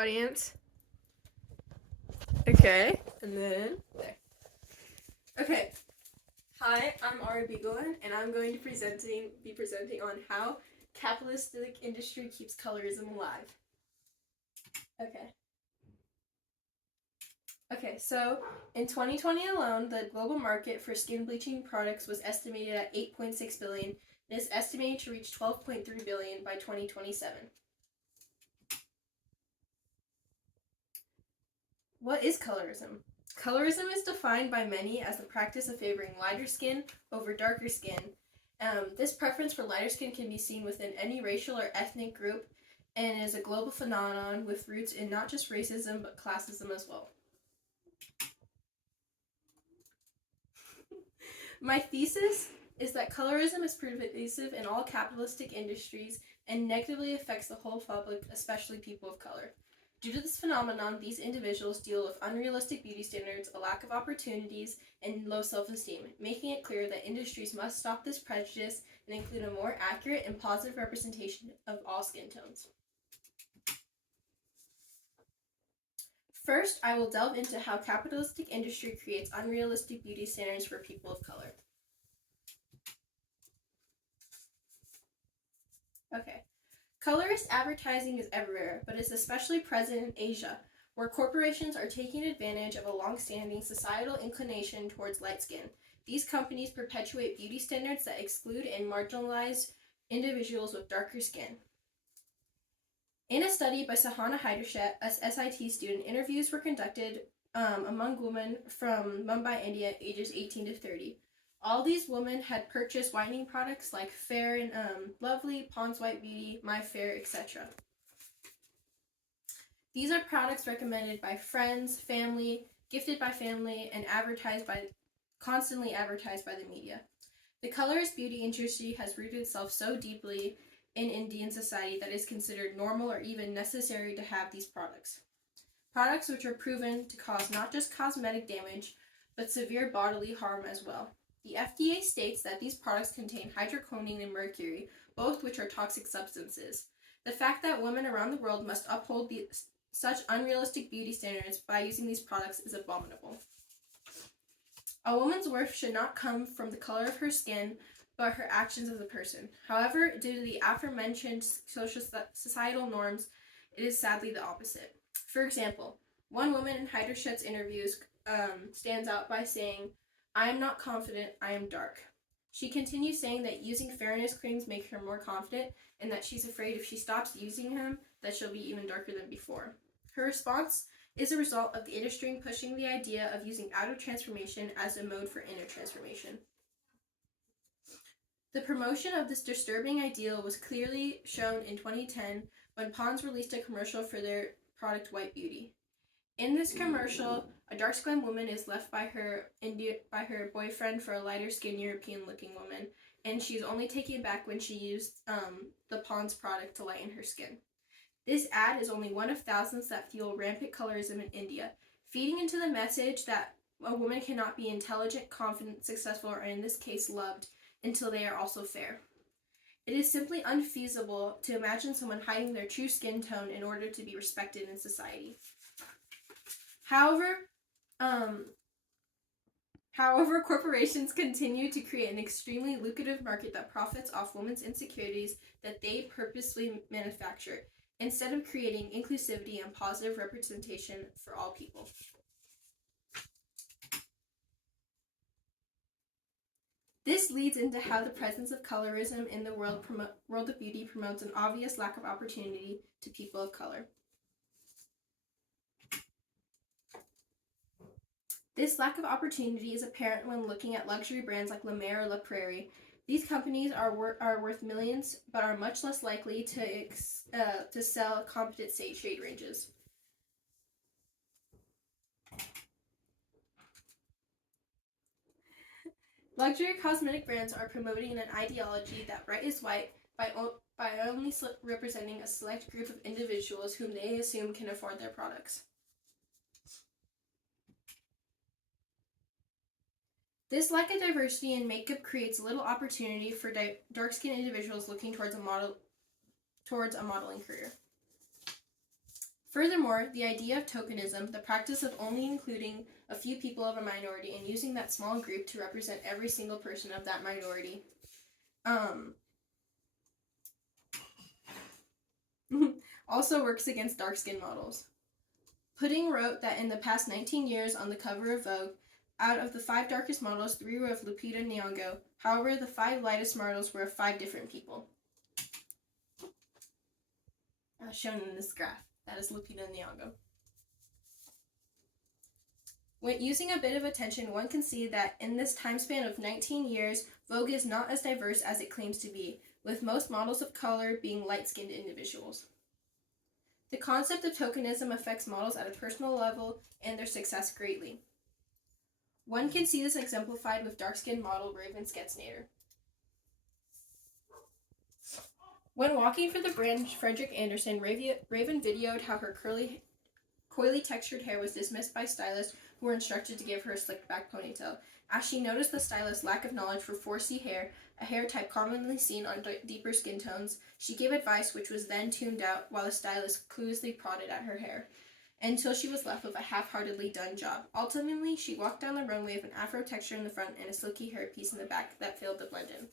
audience. Okay, and then there. Okay. Hi, I'm Ari Beagleman, and I'm going to be presenting on how capitalistic industry keeps colorism alive. Okay. So in 2020 alone, the global market for skin bleaching products was estimated at 8.6 billion and is estimated to reach 12.3 billion by 2027. What is colorism? Colorism is defined by many as the practice of favoring lighter skin over darker skin. This preference for lighter skin can be seen within any racial or ethnic group and is a global phenomenon with roots in not just racism but classism as well. My thesis is that colorism is pervasive in all capitalistic industries and negatively affects the whole public, especially people of color. Due to this phenomenon, these individuals deal with unrealistic beauty standards, a lack of opportunities, and low self-esteem, making it clear that industries must stop this prejudice and include a more accurate and positive representation of all skin tones. First, I will delve into how capitalistic industry creates unrealistic beauty standards for people of color. Okay. Colorist advertising is everywhere, but is especially present in Asia, where corporations are taking advantage of a long-standing societal inclination towards light skin. These companies perpetuate beauty standards that exclude and marginalize individuals with darker skin. In a study by Sahana Hydersheth, a SIT student, interviews were conducted among women from Mumbai, India, ages 18 to 30. All these women had purchased whitening products like Fair and Lovely, Pond's White Beauty, My Fair, etc. These are products recommended by friends, family, gifted by family, and constantly advertised by the media. The colorist beauty industry has rooted itself so deeply in Indian society that it is considered normal or even necessary to have these products. Products which are proven to cause not just cosmetic damage, but severe bodily harm as well. The FDA states that these products contain hydrocodone and mercury, both which are toxic substances. The fact that women around the world must uphold such unrealistic beauty standards by using these products is abominable. A woman's worth should not come from the color of her skin, but her actions as a person. However, due to the aforementioned societal norms, it is sadly the opposite. For example, one woman in Hydersheth's interviews stands out by saying, "I am not confident, I am dark." She continues saying that using fairness creams make her more confident and that she's afraid if she stops using them that she'll be even darker than before. Her response is a result of the industry pushing the idea of using outer transformation as a mode for inner transformation. The promotion of this disturbing ideal was clearly shown in 2010 when Pond's released a commercial for their product White Beauty. In this commercial, a dark-skinned woman is left by her boyfriend for a lighter-skinned European-looking woman, and she's only taken back when she used the Pond's product to lighten her skin. This ad is only one of thousands that fuel rampant colorism in India, feeding into the message that a woman cannot be intelligent, confident, successful, or in this case loved, until they are also fair. It is simply unfeasible to imagine someone hiding their true skin tone in order to be respected in society. However, corporations continue to create an extremely lucrative market that profits off women's insecurities that they purposely manufacture, instead of creating inclusivity and positive representation for all people. This leads into how the presence of colorism in the world of beauty promotes an obvious lack of opportunity to people of color. This lack of opportunity is apparent when looking at luxury brands like La Mer or La Prairie. These companies are worth millions, but are much less likely to sell competent shade ranges. Luxury cosmetic brands are promoting an ideology that bright is white by only representing a select group of individuals whom they assume can afford their products. This lack of diversity in makeup creates little opportunity for dark-skinned individuals looking towards a modeling career. Furthermore, the idea of tokenism, the practice of only including a few people of a minority and using that small group to represent every single person of that minority, also works against dark-skinned models. Pudding wrote that in the past 19 years on the cover of Vogue, out of the 5 darkest models, 3 were of Lupita Nyong'o. However, the 5 lightest models were of 5 different people. As shown in this graph, that is Lupita Nyong'o. When using a bit of attention, one can see that in this time span of 19 years, Vogue is not as diverse as it claims to be, with most models of color being light-skinned individuals. The concept of tokenism affects models at a personal level and their success greatly. One can see this exemplified with dark-skinned model Raven Sketsnader. When walking for the brand Frederick Anderson, Raven videoed how her coily textured hair was dismissed by stylists who were instructed to give her a slicked back ponytail. As she noticed the stylist's lack of knowledge for 4C hair, a hair type commonly seen on deeper skin tones, she gave advice which was then tuned out while the stylist cluelessly prodded at her hair, until she was left with a half-heartedly done job. Ultimately, she walked down the runway with an afro texture in the front and a silky hairpiece in the back that failed to blend in.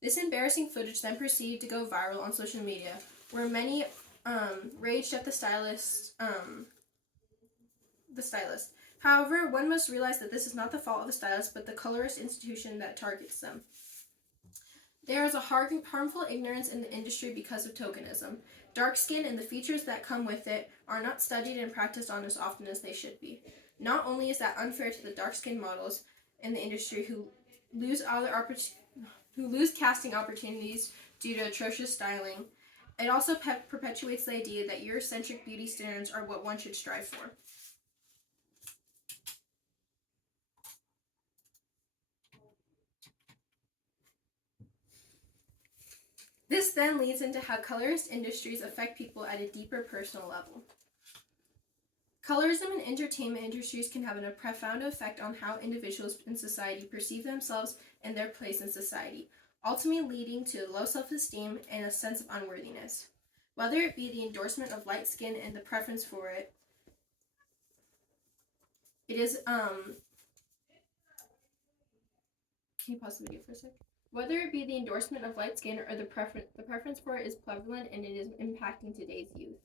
This embarrassing footage then proceeded to go viral on social media, where many raged at the stylist. However, one must realize that this is not the fault of the stylist, but the colorist institution that targets them. There is a harmful ignorance in the industry because of tokenism. Dark skin and the features that come with it are not studied and practiced on as often as they should be. Not only is that unfair to the dark-skinned models in the industry who lose casting opportunities due to atrocious styling, it also perpetuates the idea that Eurocentric beauty standards are what one should strive for. This then leads into how colorist industries affect people at a deeper personal level. Colorism in entertainment industries can have a profound effect on how individuals in society perceive themselves and their place in society, ultimately leading to low self-esteem and a sense of unworthiness. Whether it be the endorsement of light skin and the preference for it, can you pause the video for a sec? Whether it be the endorsement of light skin or the preference for it is prevalent and it is impacting today's youth.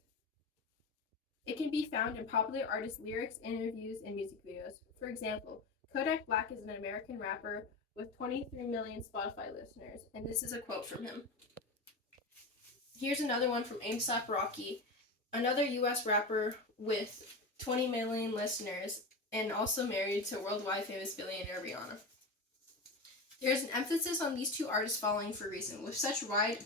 It can be found in popular artists' lyrics, interviews, and music videos. For example, Kodak Black is an American rapper with 23 million Spotify listeners, and this is a quote from him. Here's another one from A$AP Rocky, another US rapper with 20 million listeners and also married to worldwide famous billionaire Rihanna. There's an emphasis on these two artists following for a reason. With such wide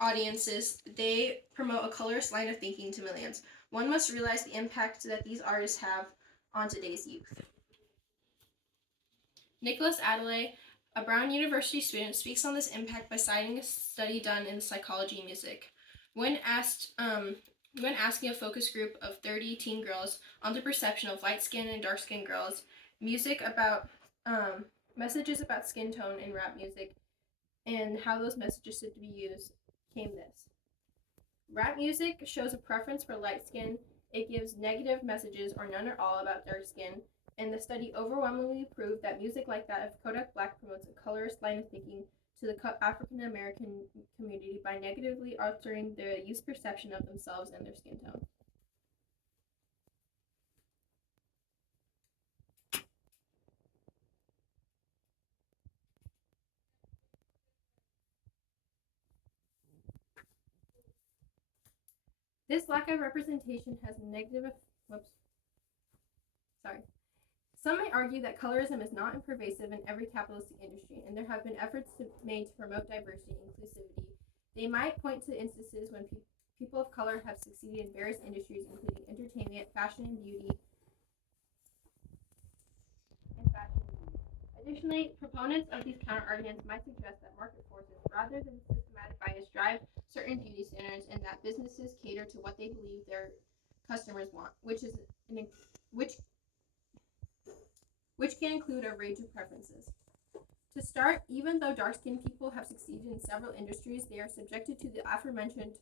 audiences, they promote a colorist line of thinking to millions. One must realize the impact that these artists have on today's youth. Nicholas Adelaide, a Brown University student, speaks on this impact by citing a study done in psychology and music. When asking a focus group of 30 teen girls on the perception of light-skinned and dark-skinned girls, messages about skin tone in rap music and how those messages should be used, came this. Rap music shows a preference for light skin. It gives negative messages or none at all about dark skin, and the study overwhelmingly proved that music like that of Kodak Black promotes a colorist line of thinking to the African American community by negatively altering the youth's perception of themselves and their skin tone. This lack of representation has negative. Some may argue that colorism is not pervasive in every capitalistic industry, and there have been efforts made to promote diversity and inclusivity. They might point to instances when people of color have succeeded in various industries, including entertainment, fashion and beauty. Additionally, proponents of these counter-arguments might suggest that market forces, rather than systematic bias, drive certain beauty standards, and that businesses cater to what they believe their customers want, which can include a range of preferences. To start, even though dark-skinned people have succeeded in several industries, they are subjected to the aforementioned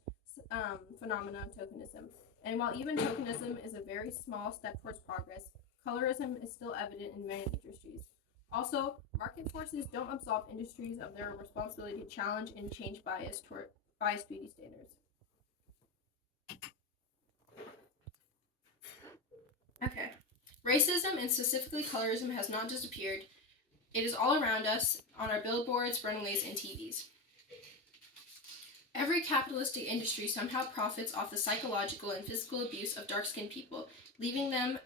phenomena of tokenism. And while even tokenism is a very small step towards progress, colorism is still evident in many industries. Also, market forces don't absolve industries of their responsibility to challenge and change biased beauty standards. Okay. Racism, and specifically colorism, has not disappeared. It is all around us, on our billboards, runways, and TVs. Every capitalistic industry somehow profits off the psychological and physical abuse of dark-skinned people, leaving them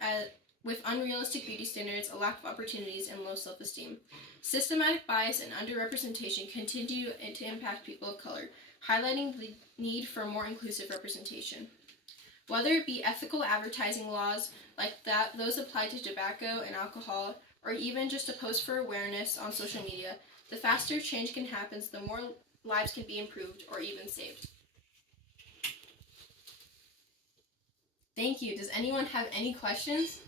with unrealistic beauty standards, a lack of opportunities, and low self-esteem. Systematic bias and underrepresentation continue to impact people of color, highlighting the need for more inclusive representation. Whether it be ethical advertising laws like those applied to tobacco and alcohol, or even just a post for awareness on social media, the faster change can happen, the more lives can be improved or even saved. Thank you. Does anyone have any questions?